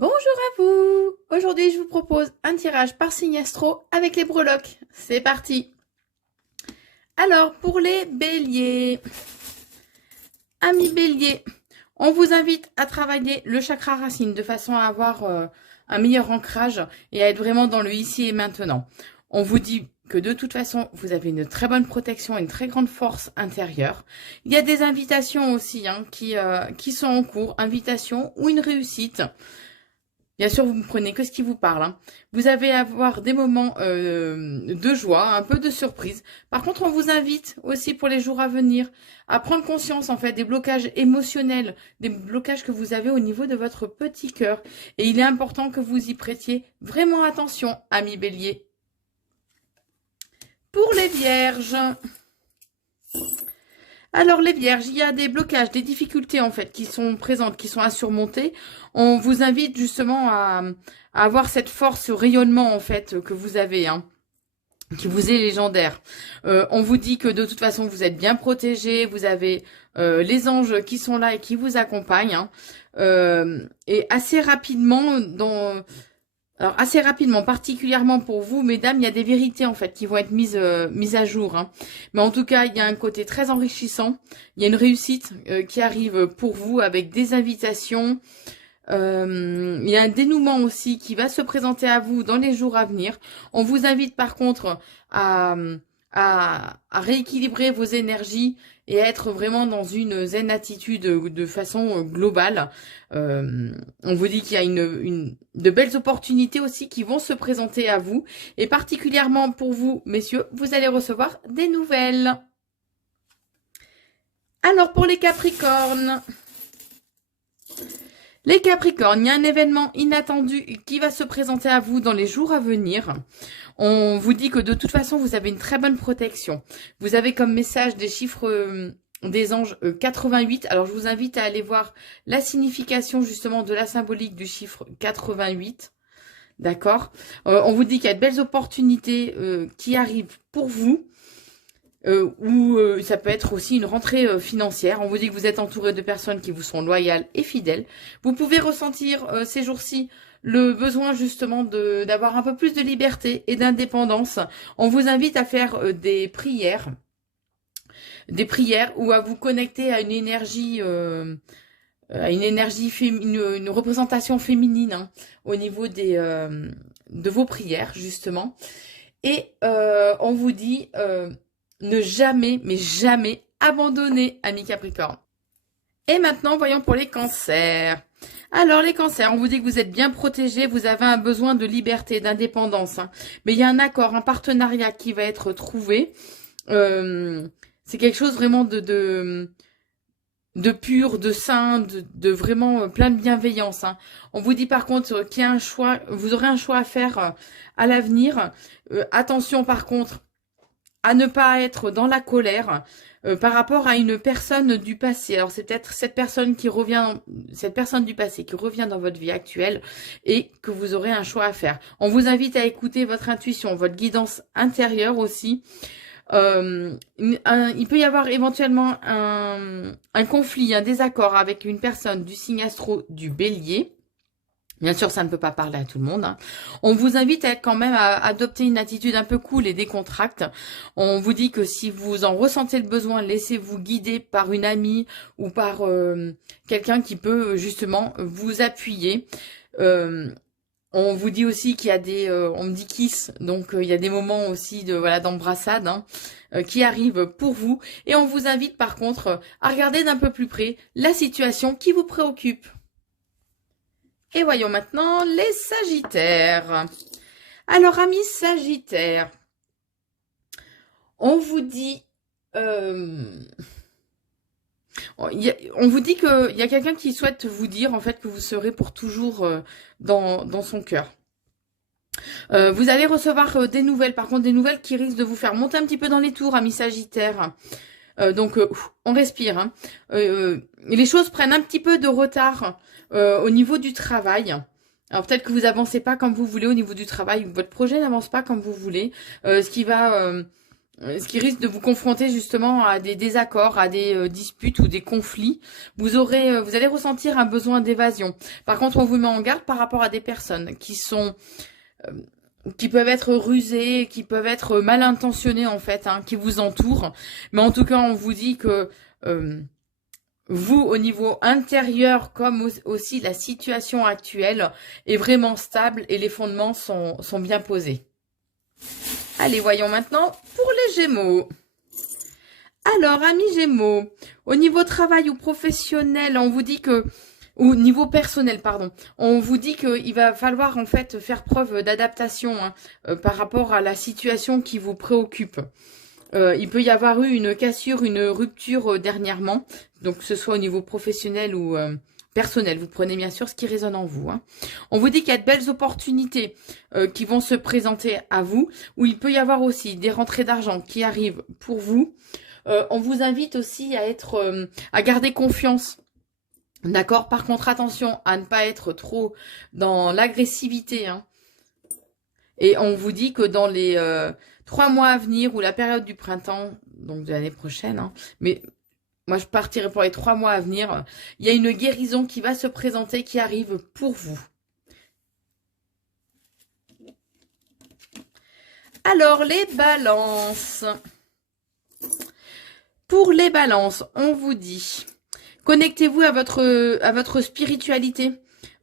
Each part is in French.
Bonjour à vous! Aujourd'hui, je vous propose un tirage par signe astro avec les breloques. C'est parti! Alors, pour les béliers, amis béliers, on vous invite à travailler le chakra racine de façon à avoir un meilleur ancrage et à être vraiment dans le ici et maintenant. On vous dit que de toute façon, vous avez une très bonne protection et une très grande force intérieure. Il y a des invitations aussi qui sont en cours, invitations ou une réussite. Bien sûr, vous ne prenez que ce qui vous parle, hein. Vous allez avoir des moments de joie, un peu de surprise. Par contre, on vous invite aussi pour les jours à venir à prendre conscience en fait des blocages émotionnels, des blocages que vous avez au niveau de votre petit cœur. Et il est important que vous y prêtiez vraiment attention, amis béliers. Pour les vierges. Alors les vierges, il y a des blocages, des difficultés en fait qui sont présentes, qui sont à surmonter. On vous invite justement à avoir cette force, ce rayonnement en fait que vous avez, hein, qui vous est légendaire. On vous dit que de toute façon vous êtes bien protégés, vous avez les anges qui sont là et qui vous accompagnent, hein. Et assez rapidement Alors assez rapidement, particulièrement pour vous, mesdames, il y a des vérités en fait qui vont être mises à jour, hein. Mais en tout cas, il y a un côté très enrichissant. Il y a une réussite qui arrive pour vous avec des invitations. Il y a un dénouement aussi qui va se présenter à vous dans les jours à venir. On vous invite par contre à rééquilibrer vos énergies et à être vraiment dans une zen attitude de façon globale. On vous dit qu'il y a de belles opportunités aussi qui vont se présenter à vous. Et particulièrement pour vous, messieurs, vous allez recevoir des nouvelles. Alors pour les Capricornes. Les Capricornes, il y a un événement inattendu qui va se présenter à vous dans les jours à venir. On vous dit que de toute façon, vous avez une très bonne protection. Vous avez comme message des chiffres des anges 88. Alors, je vous invite à aller voir la signification justement de la symbolique du chiffre 88. D'accord. On vous dit qu'il y a de belles opportunités qui arrivent pour vous. Ou ça peut être aussi une rentrée financière. On vous dit que vous êtes entouré de personnes qui vous sont loyales et fidèles. Vous pouvez ressentir ces jours-ci le besoin justement d'avoir un peu plus de liberté et d'indépendance. On vous invite à faire des prières ou à vous connecter à une énergie une représentation féminine, hein, au niveau de vos prières justement. Et on vous dit ne jamais, mais jamais abandonner, amis Capricorne. Et maintenant, voyons pour les cancers. Alors, les cancers, on vous dit que vous êtes bien protégés, vous avez un besoin de liberté, d'indépendance, hein. Mais il y a un accord, un partenariat qui va être trouvé. C'est quelque chose vraiment de pur, de sain, de vraiment plein de bienveillance, hein. On vous dit par contre qu'il y a un choix, vous aurez un choix à faire à l'avenir. Attention par contre à ne pas être dans la colère par rapport à une personne du passé. Alors c'est peut-être cette personne du passé qui revient dans votre vie actuelle et que vous aurez un choix à faire. On vous invite à écouter votre intuition, votre guidance intérieure aussi. Il peut y avoir éventuellement un conflit, un désaccord avec une personne du signe astro du Bélier. Bien sûr, ça ne peut pas parler à tout le monde, hein. On vous invite quand même à adopter une attitude un peu cool et décontracte. On vous dit que si vous en ressentez le besoin, laissez-vous guider par une amie ou par quelqu'un qui peut justement vous appuyer. On vous dit aussi qu'il y a on me dit kiss, donc il y a des moments aussi d'embrassade, hein, qui arrivent pour vous. Et on vous invite par contre à regarder d'un peu plus près la situation qui vous préoccupe. Et voyons maintenant les Sagittaires. Alors, amis Sagittaires, on vous dit... on vous dit qu'il y a quelqu'un qui souhaite vous dire en fait que vous serez pour toujours dans son cœur. Vous allez recevoir des nouvelles, par contre des nouvelles qui risquent de vous faire monter un petit peu dans les tours, amis Sagittaires. Donc on respire, hein. Les choses prennent un petit peu de retard au niveau du travail. Alors peut-être que vous avancez pas comme vous voulez au niveau du travail, votre projet n'avance pas comme vous voulez, ce qui va ce qui risque de vous confronter justement à des désaccords, à des disputes ou des conflits. Vous allez ressentir un besoin d'évasion. Par contre, on vous met en garde par rapport à des personnes euh, qui peuvent être rusées, qui peuvent être mal intentionnées en fait, hein, qui vous entourent. Mais en tout cas, on vous dit que vous, au niveau intérieur, comme aussi la situation actuelle, est vraiment stable et les fondements sont bien posés. Allez, voyons maintenant pour les Gémeaux. Alors, amis Gémeaux, au niveau travail ou professionnel, on vous dit que, ou niveau personnel, pardon, on vous dit qu'il va falloir en fait faire preuve d'adaptation hein, par rapport à la situation qui vous préoccupe. Il peut y avoir eu une cassure, une rupture dernièrement, donc que ce soit au niveau professionnel ou personnel. Vous prenez bien sûr ce qui résonne en vous. Hein. On vous dit qu'il y a de belles opportunités qui vont se présenter à vous, où il peut y avoir aussi des rentrées d'argent qui arrivent pour vous. On vous invite aussi à garder confiance. D'accord. Par contre, attention à ne pas être trop dans l'agressivité. Hein. Et on vous dit que dans les 3 mois à venir ou la période du printemps, donc de l'année prochaine, hein, mais moi je partirai pour les 3 mois à venir, il y a une guérison qui va se présenter, qui arrive pour vous. Alors les balances. Pour les balances, on vous dit, connectez-vous à votre spiritualité,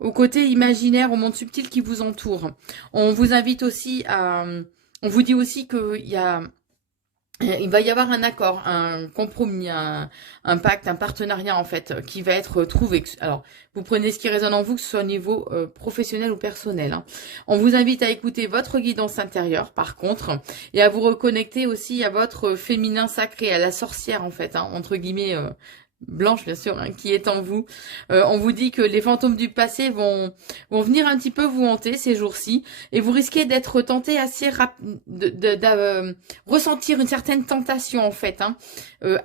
au côté imaginaire, au monde subtil qui vous entoure. On vous invite aussi on vous dit aussi il va y avoir un accord, un compromis, un pacte, un partenariat en fait, qui va être trouvé. Alors, vous prenez ce qui résonne en vous, que ce soit au niveau professionnel ou personnel. Hein. On vous invite à écouter votre guidance intérieure, par contre, et à vous reconnecter aussi à votre féminin sacré, à la sorcière en fait, hein, entre guillemets. Blanche bien sûr, hein, qui est en vous. On vous dit que les fantômes du passé vont venir un petit peu vous hanter ces jours-ci et vous risquez d'être tenté assez ressentir une certaine tentation en fait, hein,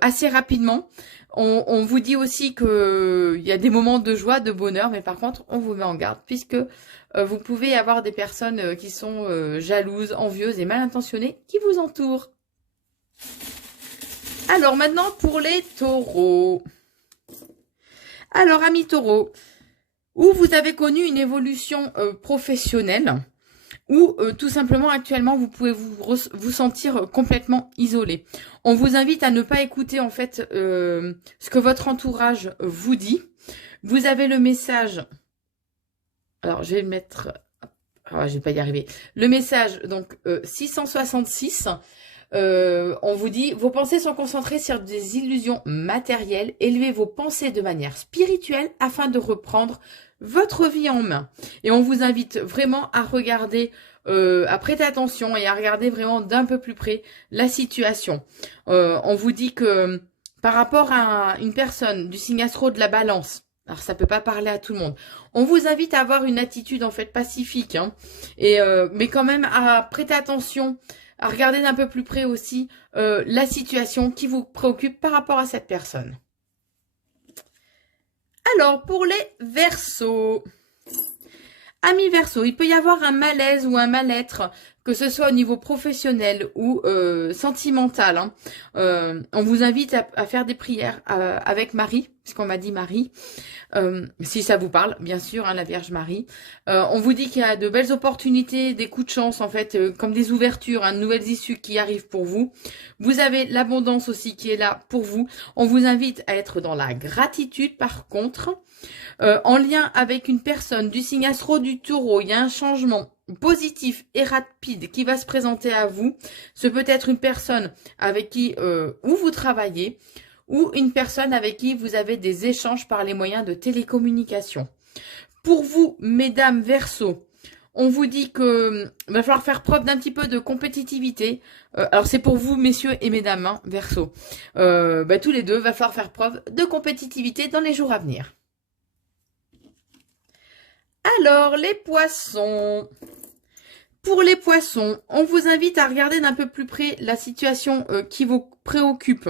assez rapidement. On vous dit aussi que il y a des moments de joie, de bonheur, mais par contre on vous met en garde puisque vous pouvez avoir des personnes qui sont jalouses, envieuses et mal intentionnées qui vous entourent. Alors maintenant pour les taureaux. Alors amis taureaux, où vous avez connu une évolution professionnelle, ou tout simplement actuellement vous pouvez vous sentir complètement isolé. On vous invite à ne pas écouter en fait ce que votre entourage vous dit. Vous avez le message, alors je vais le mettre, je vais pas y arriver. Le message donc 666. On vous dit, vos pensées sont concentrées sur des illusions matérielles. Élevez vos pensées de manière spirituelle afin de reprendre votre vie en main. Et on vous invite vraiment à regarder, à prêter attention et à regarder vraiment d'un peu plus près la situation. On vous dit que par rapport à une personne du signe astro de la Balance, alors ça peut pas parler à tout le monde. On vous invite à avoir une attitude en fait pacifique, hein, mais quand même à prêter attention, à regarder d'un peu plus près aussi la situation qui vous préoccupe par rapport à cette personne. Alors, pour les Verseaux. Amis Verseaux, il peut y avoir un malaise ou un mal-être, que ce soit au niveau professionnel ou sentimental. Hein. On vous invite à faire des prières avec Marie, puisqu'on m'a dit Marie, si ça vous parle, bien sûr, hein, la Vierge Marie. On vous dit qu'il y a de belles opportunités, des coups de chance, en fait, comme des ouvertures, hein, de nouvelles issues qui arrivent pour vous. Vous avez l'abondance aussi qui est là pour vous. On vous invite à être dans la gratitude, par contre. En lien avec une personne du signe astro du Taureau, il y a un changement positif et rapide qui va se présenter à vous. Ce peut être une personne avec qui où vous travaillez ou une personne avec qui vous avez des échanges par les moyens de télécommunication. Pour vous, mesdames Verseaux, on vous dit que va falloir faire preuve d'un petit peu de compétitivité. Alors c'est pour vous, messieurs et mesdames, hein, Verseaux. Tous les deux, va falloir faire preuve de compétitivité dans les jours à venir. Alors, les poissons. Pour les poissons, on vous invite à regarder d'un peu plus près la situation qui vous préoccupe.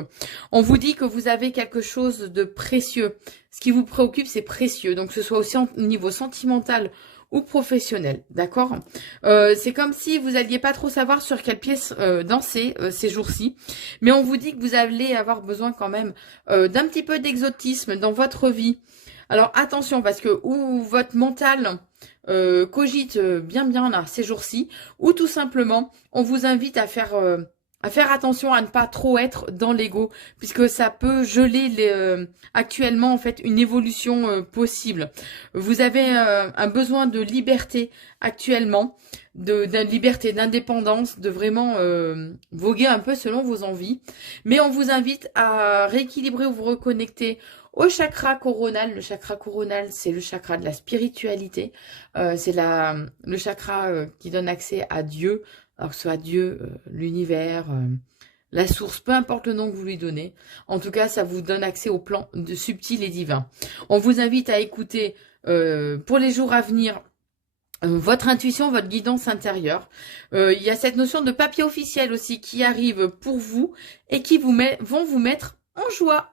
On vous dit que vous avez quelque chose de précieux. Ce qui vous préoccupe, c'est précieux. Donc, que ce soit aussi au niveau sentimental ou professionnel, d'accord? C'est comme si vous alliez pas trop savoir sur quelle pièce danser ces jours-ci, mais on vous dit que vous allez avoir besoin quand même d'un petit peu d'exotisme dans votre vie. Alors attention, parce que ou votre mental cogite bien là ces jours-ci, ou tout simplement on vous invite à faire attention à ne pas trop être dans l'ego, puisque ça peut geler actuellement en fait une évolution possible. Vous avez un besoin de liberté actuellement, de liberté, d'indépendance, de vraiment voguer un peu selon vos envies. Mais on vous invite à rééquilibrer ou vous reconnecter au chakra coronal. Le chakra coronal, c'est le chakra de la spiritualité. C'est le chakra qui donne accès à Dieu, alors que ce soit Dieu, l'univers, la source, peu importe le nom que vous lui donnez. En tout cas, ça vous donne accès au plan de subtil et divin. On vous invite à écouter pour les jours à venir votre intuition, votre guidance intérieure. Il y a cette notion de papier officiel aussi qui arrive pour vous et qui vont vous mettre en joie.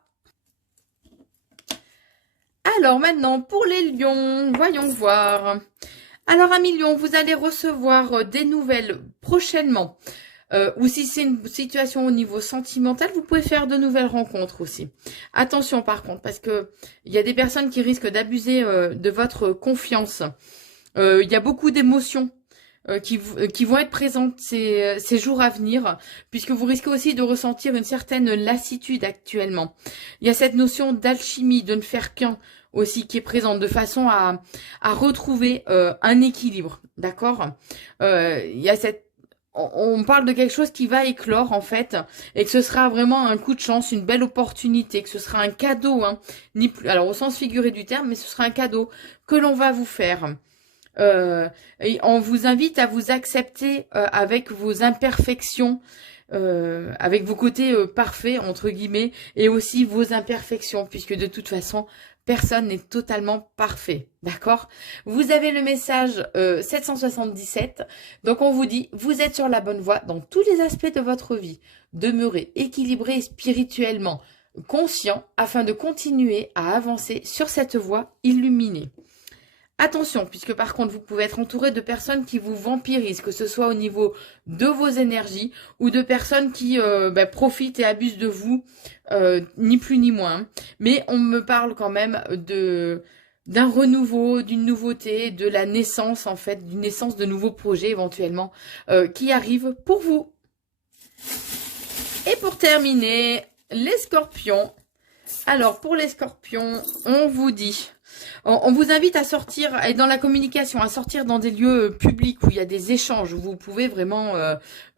Alors maintenant, pour les lions, voyons voir. Alors, amis lions, vous allez recevoir des nouvelles prochainement. Ou si c'est une situation au niveau sentimental, vous pouvez faire de nouvelles rencontres aussi. Attention par contre, parce que il y a des personnes qui risquent d'abuser de votre confiance. Il y a beaucoup d'émotions qui vont être présentes ces jours à venir, puisque vous risquez aussi de ressentir une certaine lassitude actuellement. Il y a cette notion d'alchimie, de ne faire qu'un aussi qui est présente, de façon à retrouver un équilibre, d'accord? Il y a on parle de quelque chose qui va éclore en fait, et que ce sera vraiment un coup de chance, une belle opportunité, que ce sera un cadeau, hein, ni plus, alors au sens figuré du terme, mais ce sera un cadeau que l'on va vous faire. Et on vous invite à vous accepter avec vos imperfections, avec vos côtés parfaits entre guillemets, et aussi vos imperfections, puisque de toute façon personne n'est totalement parfait, d'accord? Vous avez le message 777, donc on vous dit, vous êtes sur la bonne voie dans tous les aspects de votre vie. Demeurez équilibré et spirituellement conscient afin de continuer à avancer sur cette voie illuminée. Attention, puisque par contre, vous pouvez être entouré de personnes qui vous vampirisent, que ce soit au niveau de vos énergies ou de personnes qui profitent et abusent de vous, ni plus ni moins. Mais on me parle quand même d'un renouveau, d'une nouveauté, de la naissance en fait, d'une naissance de nouveaux projets éventuellement qui arrivent pour vous. Et pour terminer, les scorpions. Alors, pour les scorpions, on vous dit... On vous invite à sortir, à être dans la communication, à sortir dans des lieux publics où il y a des échanges, où vous pouvez vraiment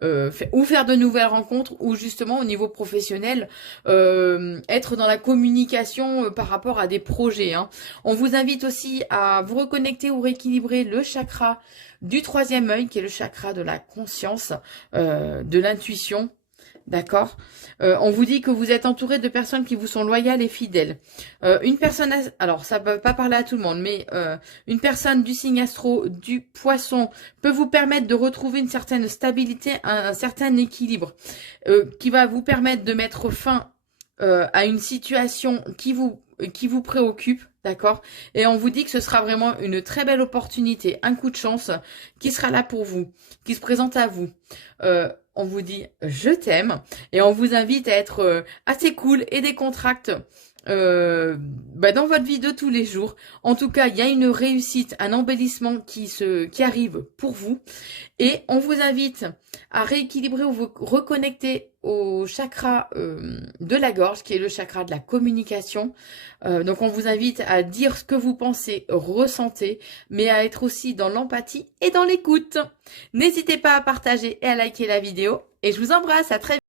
ou faire de nouvelles rencontres, ou justement au niveau professionnel, être dans la communication par rapport à des projets. Hein. On vous invite aussi à vous reconnecter ou rééquilibrer le chakra du 3e œil, qui est le chakra de la conscience, de l'intuition. D'accord. On vous dit que vous êtes entouré de personnes qui vous sont loyales et fidèles. Une personne, alors ça ne peut pas parler à tout le monde, mais une personne du signe astro du poisson peut vous permettre de retrouver une certaine stabilité, un certain équilibre, qui va vous permettre de mettre fin à une situation qui vous préoccupe, d'accord? Et on vous dit que ce sera vraiment une très belle opportunité, un coup de chance qui sera là pour vous, qui se présente à vous. On vous dit « je t'aime » et on vous invite à être assez cool et décontracté dans votre vie de tous les jours. En tout cas, il y a une réussite, un embellissement qui arrive pour vous. Et on vous invite à rééquilibrer ou vous reconnecter au chakra de la gorge, qui est le chakra de la communication. Donc on vous invite à dire ce que vous pensez, ressentez, mais à être aussi dans l'empathie et dans l'écoute. N'hésitez pas à partager et à liker la vidéo. Et je vous embrasse, à très vite.